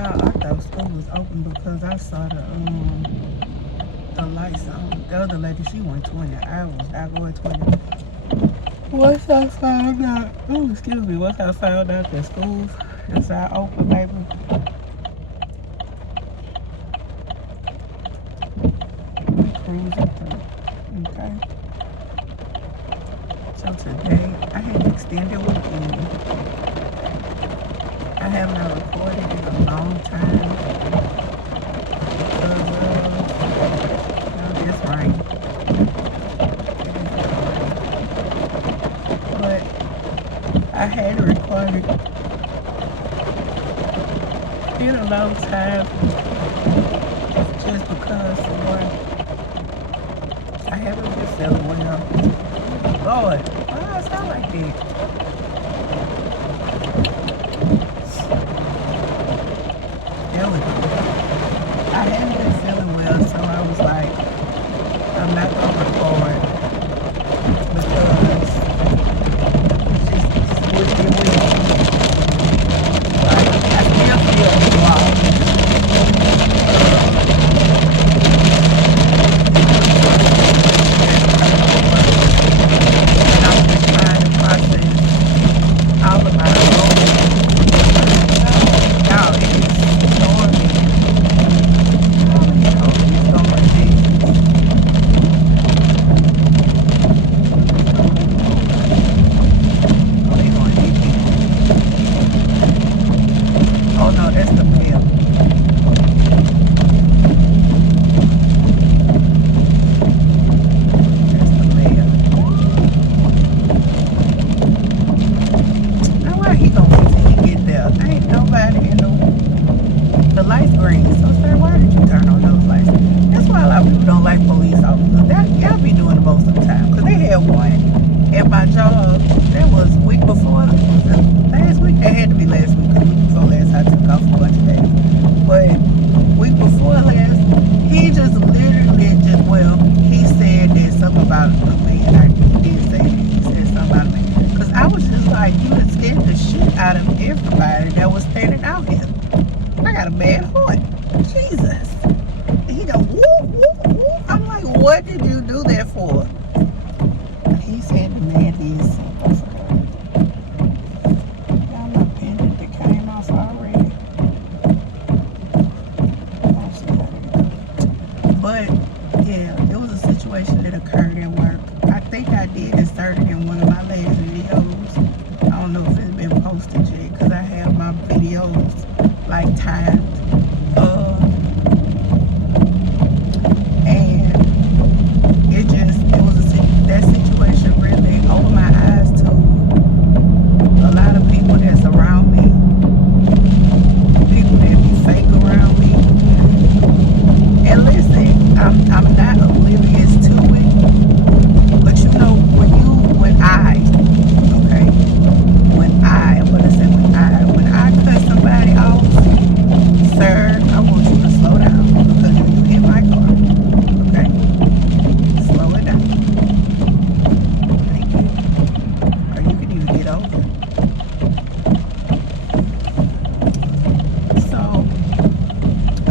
Yeah, I thought school was open because I saw the lights on. The other lady, she went 20 hours. I go at 20. Once I found out, once I found out that school is not open, baby. We cruising through. Okay. So today, I had an extended weekend. I have not recorded in a long time because it's rain. But I hadn't recorded in a long time just because for one, I haven't been feeling well. Lord, why do I sound like that? There we go. I hadn't been feeling well, so I was like, I'm not going to record because it's just weird. Like, I still feel raw. And I'm just trying to process all of my emotions. Y'all, it is stormy. Oh no, that's the mail. That's the mail. Now why he gonna wait till he get there? Ain't nobody in the lights green. So sir, why did you turn on those lights? That's why a lot of people don't like police officers. That y'all be doing the most of the time. Cause they had one at my job. That was week before. Last week. It had to be last week. Cause week before last I took off for a bunch of days. But week before last, he just literally just he said that something about a man. He did say that. He said something about a man. Cause I was just like, you done scared the shit out of everybody that was standing out here. I got a bad heart. Jesus. And he go, whoop, whoop, whoop. I'm like, what did you do that for? He said the man did something. Y'all my pendant that came off already. But yeah, it was a situation that occurred at work. I think I did insert it in one of my last videos. I don't know if it's been posted yet because I have my videos like timed. And it was that situation really opened my eyes to a lot of people that's around me, people that be fake around me. And listen, I'm not oblivious to it, but you know when I cut somebody off, sir, I want you to slow down because you hit my car. Okay, slow it down. Thank you. Or you can even get over it. So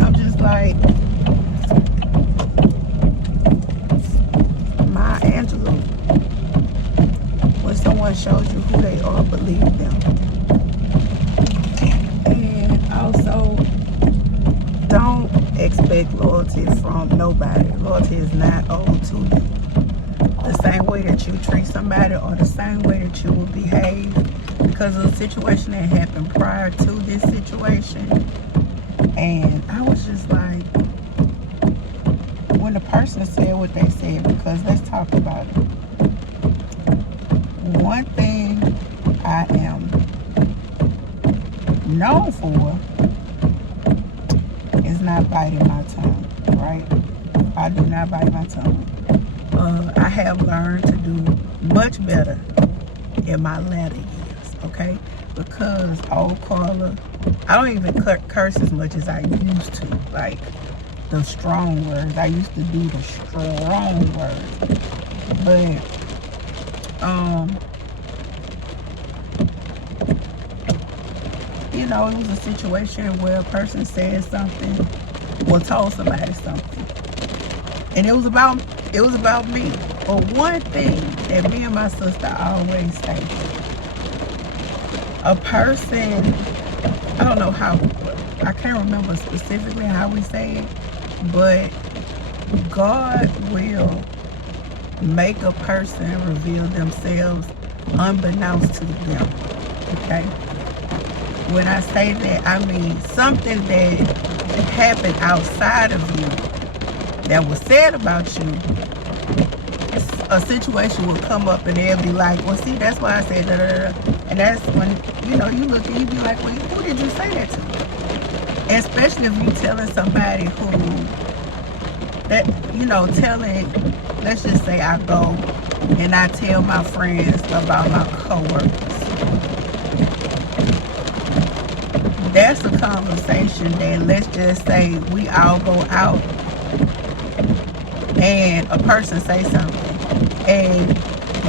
I'm just like, my Angelou. When someone shows you who they are, believe them. And also, don't expect loyalty from nobody. Loyalty is not owed to you. The same way that you treat somebody or the same way that you will behave because of the situation that happened prior to this situation. And I was just like, when the person said what they said, because let's talk about it. One thing I am known for is not biting my tongue, right? I do not bite my tongue. I have learned to do much better in my latter years, okay? Because old Carla, I don't even curse as much as I used to, like the strong words. I used to do the strong words, but you know, it was a situation where a person said something or told somebody something, and it was about me. But one thing that me and my sister always say, a person, I don't know how, I can't remember specifically how we say it, but God will make a person reveal themselves unbeknownst to them. Okay? When I say that, I mean something that happened outside of you that was said about you. A situation will come up and they'll be like, well, see, that's why I said da da da. And that's when, you know, you look and you be like, well, who did you say that to? And especially if you're telling somebody who, that, you know, let's just say I go and I tell my friends about my coworkers. That's a conversation that, let's just say we all go out and a person say something and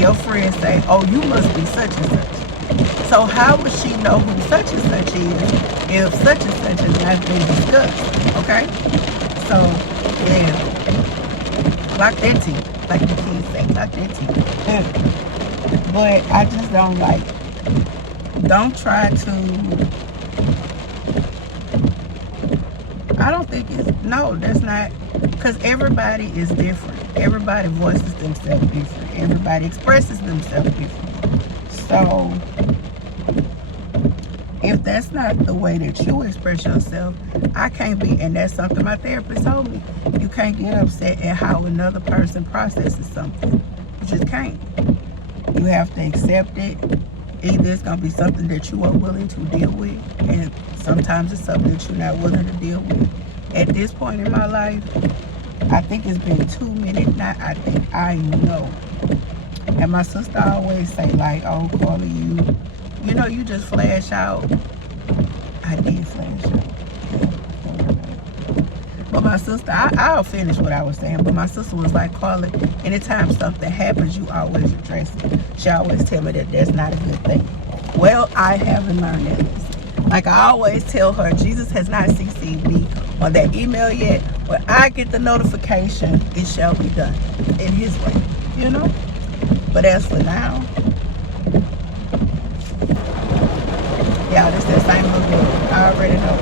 your friends say, oh, you must be such and such. So how would she know who such and such is if such and such has not been discussed? Okay? So, yeah. Lock that teeth. Like the kids say, lock that teeth. But I just don't like, don't try to, I don't think it's, no, that's not, because everybody is different. Everybody voices themselves different. Everybody expresses themselves different. So, if that's not the way that you express yourself, I can't be, and that's something my therapist told me. You can't get upset at how another person processes something. You just can't. You have to accept it. Either it's going to be something that you are willing to deal with, and sometimes it's something that you're not willing to deal with. At this point in my life, I think it's been 2 minutes now. I think I know. And my sister always say, like, oh, Carla, you know, you just flash out. I did flash out. But my sister, I'll finish what I was saying, but my sister was like, Carla, anytime something happens, you always address it. She always tell me that that's not a good thing. Well, I haven't learned that lesson. Like I always tell her, Jesus has not CC'd me on that email yet. When I get the notification, it shall be done in his way, you know? But as for now, yeah, this that same little girl. I already know.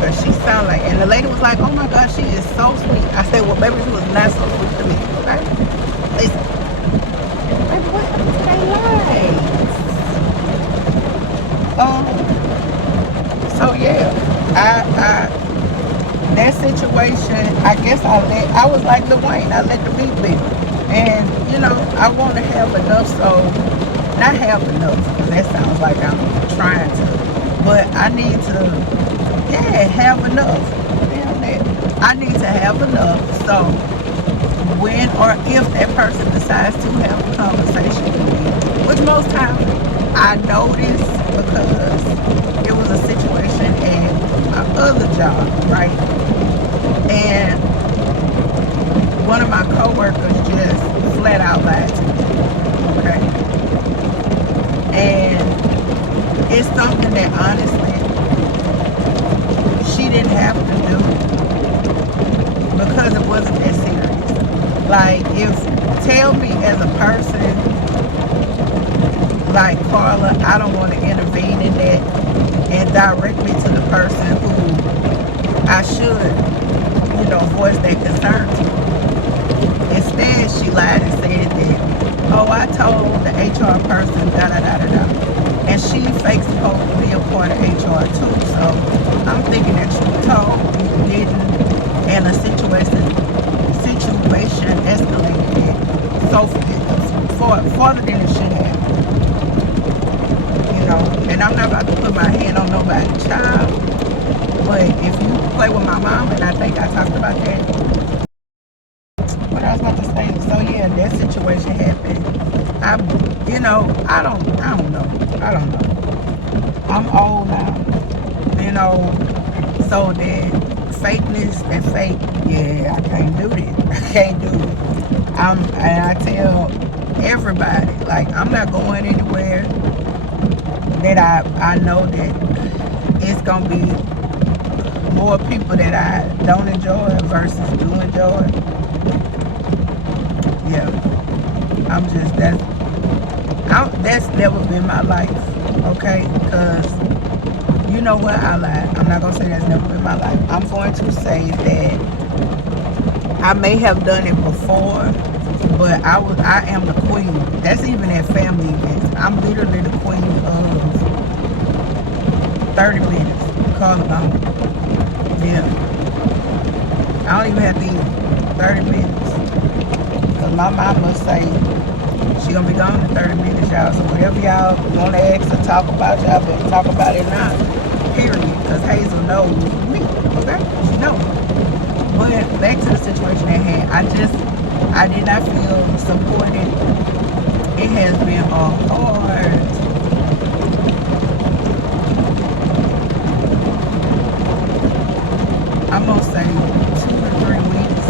But she sound like, and the lady was like, oh my God, she is so sweet. I said, well, baby, she was not so sweet to me. Okay? Listen. Baby, what happened to their lives? So yeah, that situation, I guess I was like Lil Wayne, I let the beat be. And, you know, I want to have enough, so, not have enough, because that sounds like I'm trying to, but I need to, yeah, have enough. Damn that. I need to have enough, so, when or if that person decides to have a conversation with me, which most times I know this because it was a situation at my other job, right? And one of my coworkers just flat out lied to me, okay? And it's something that honestly she didn't have to do because it wasn't that serious. Like, tell me as a person, like, Carla, I don't want to intervene in that and direct me to the person who I should, you know, voice that concern to. Instead, she lied and said that, oh, I told the HR person, da-da-da-da-da. And she fakes supposed to be a part of HR too. So I'm thinking that you told, you didn't, and a situation escalated so farther than it should have. You know, and I'm not about to put my hand on nobody's child. But if you play with my mom, and I think I talked about that, what I was about to say. So yeah, that situation happened. I don't know. I'm old now, you know, so that fakeness and fake, yeah, I can't do that. I can't do it. And I tell everybody, like, I'm not going anywhere that I know that it's gonna be more people that I don't enjoy versus do enjoy. Yeah, that's never been my life, okay? Because you know what, I lied. I'm not gonna say that's never been my life. I'm going to say that I may have done it before, but I am the queen. That's even at family events. I'm literally the queen of 30 minutes. Call it on. Yeah. I don't even have to eat 30 minutes. Because my mama say she gonna be gone in 30 minutes, y'all. So whatever y'all want to ask or talk about, y'all better talk about it now. Period. Because Hazel knows me. Okay? She knows. But back to the situation at hand. I did not feel supported. It has been hard. I'm gonna say 2 to 3 weeks,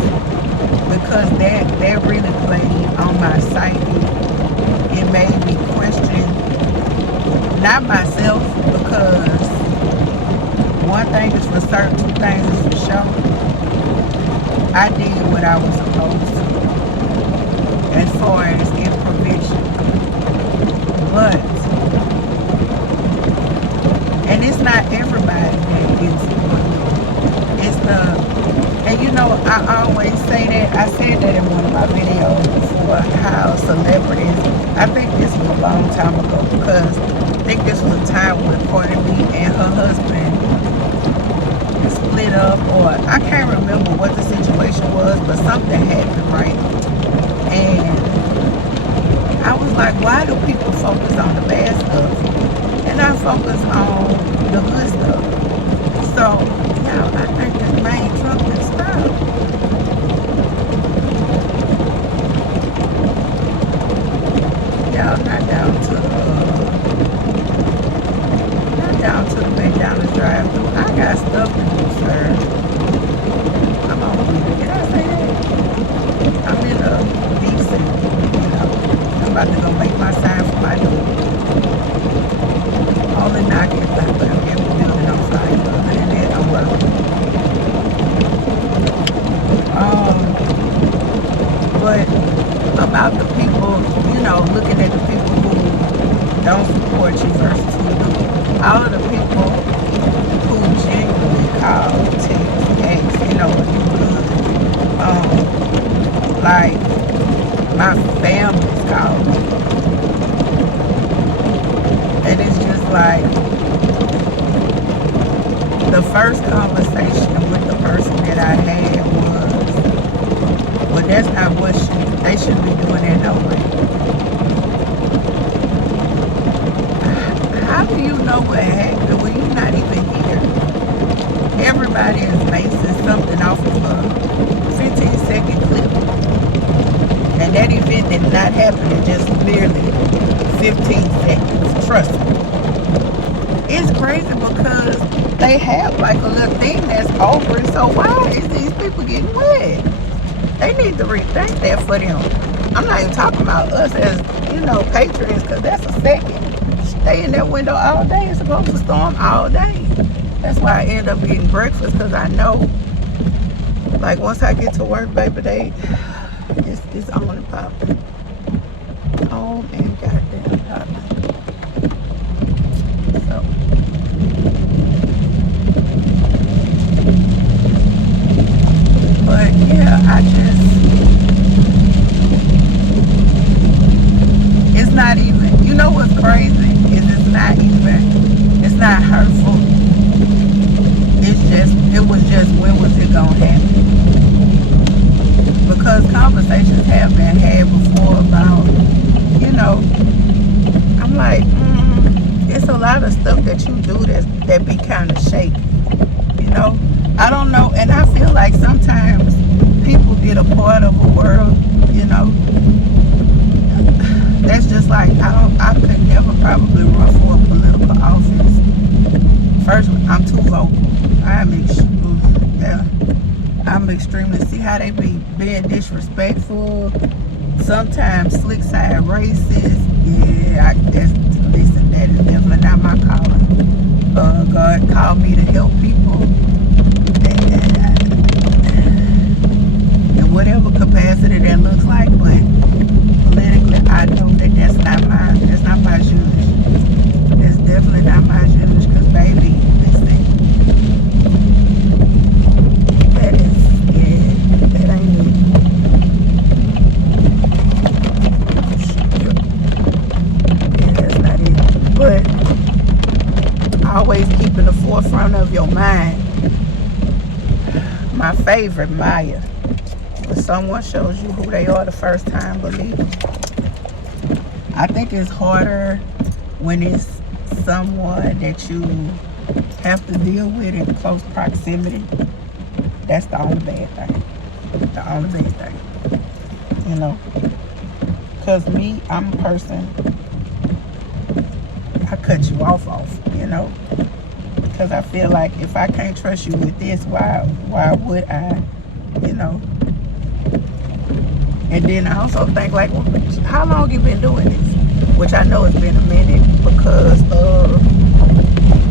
because that really played on my psyche. It made me question not myself, because one thing is for certain, 2 things is for sure. I did what I was supposed to as far as in prevention. But, and it's not everybody that gets supported. It's and you know, I always say that. I said that in one of my videos before, how celebrities, I think this was a long time ago, because I think this was a time when Courtney and her husband split up, or I can't remember what the situation was, but something happened, right? And I was like, why do people focus on the bad stuff and not focus on the good stuff? So, yeah, I think this main truck can stop. Y'all, not down to the McDonald's drive-thru. I got stuff to do, sir. I'm on weed. Did I say that? I'm in a decent, you know. I'm about to go make my sign for my door. Only knocking if I put every building on fire. Other than that, I'm working. But about the people, you know, looking at the people who don't support you versus who do. All of the people who genuinely call, text, ask, you know, are you good? Like, my family's called me. And it's just like, the first conversation with the person that I had was, well, that's not what they shouldn't be doing that no way. How do you know what happened when you're not even here? Everybody is basing something off of a 15-second clip. And that event did not happen in just merely 15 seconds. Trust me. It's crazy because they have like a little thing that's over it. So why is these people getting wet? They need to rethink that for them. I'm not even talking about us as, you know, patrons, because that's a second. Stay in that window all day. It's supposed to storm all day. That's why I end up eating breakfast, because I know, like, once I get to work, baby, it's on and popping. Oh, and goddamn popping. So, but yeah, it's not even, you know what's crazy? It's not hurtful. It was just, when was it gonna happen? Because conversations have been had before about, you know, I'm like, it's a lot of stuff that you do that be kind of shaky, you know? I don't know, and I feel like sometimes people get a part of a world, you know? That's just like, I could never probably run for a political office. First, I'm too vocal. I'm extremely, see how they be being disrespectful, sometimes slick side racist. Yeah, listen, that is definitely not my calling. God called me to help people. In whatever capacity that looks like, but politically, I know that that's not my Jewish. That's definitely not my Jewish, because baby, listen, that ain't it. Yeah, that's not it. But always keep in the forefront of your mind, my favorite, Maya. When someone shows you who they are the first time, believe them. I think it's harder when it's someone that you have to deal with in close proximity. That's the only bad thing. The only bad thing. You know? Because me, I'm a person, I cut you off, you know? Because I feel like if I can't trust you with this, why would I, you know? And then I also think, like, how long you been doing this? Which I know it's been a minute, because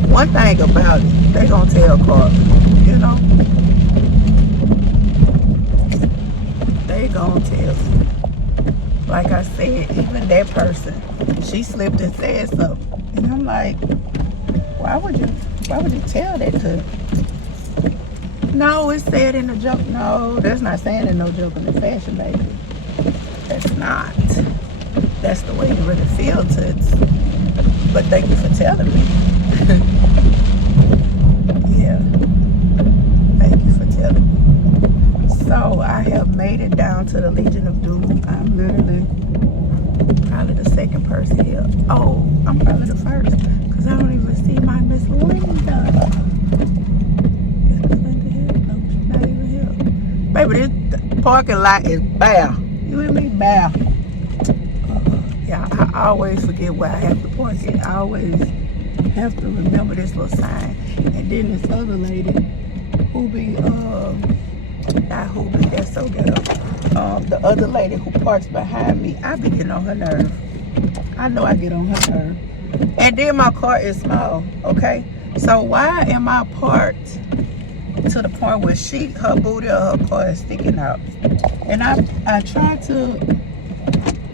one thing about it, they gonna tell Carl, you know? They gonna tell you. Like I said, even that person, she slipped and said something. And I'm like, why would you tell that to? No, it's said in a joke. No, that's not saying in no joke in the fashion, baby. That's not. That's the way you really feel to it. But thank you for telling me. Yeah. Thank you for telling me. So I have made it down to the Legion of Doom. I'm literally probably the second person here. Oh, I'm probably the first, because I don't even see my Miss Linda. Is Miss Linda here? No, she's not even here. Baby, this parking lot is bare. You hear me? Bare. Yeah, I always forget where I have to park it. I always have to remember this little sign. And then this other lady who be, not who be, that's so ghetto. The other lady who parks behind me, I be getting on her nerve. I know I get on her nerve. And then my car is small, okay? So why am I parked to the point where her booty or her car is sticking out? And I try to,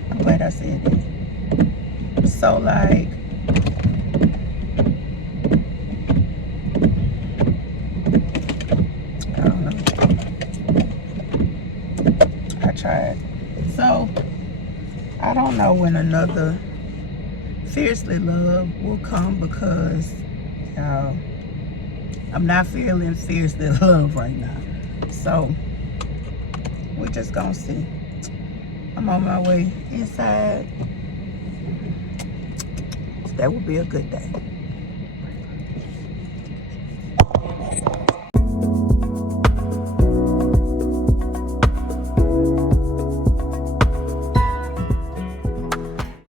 I'm glad I said that. So like, I don't know. I tried. So I don't know when another Fiercely Love will come, because I'm not feeling fiercely love right now. So we're just gonna see. I'm on my way inside. That would be a good day.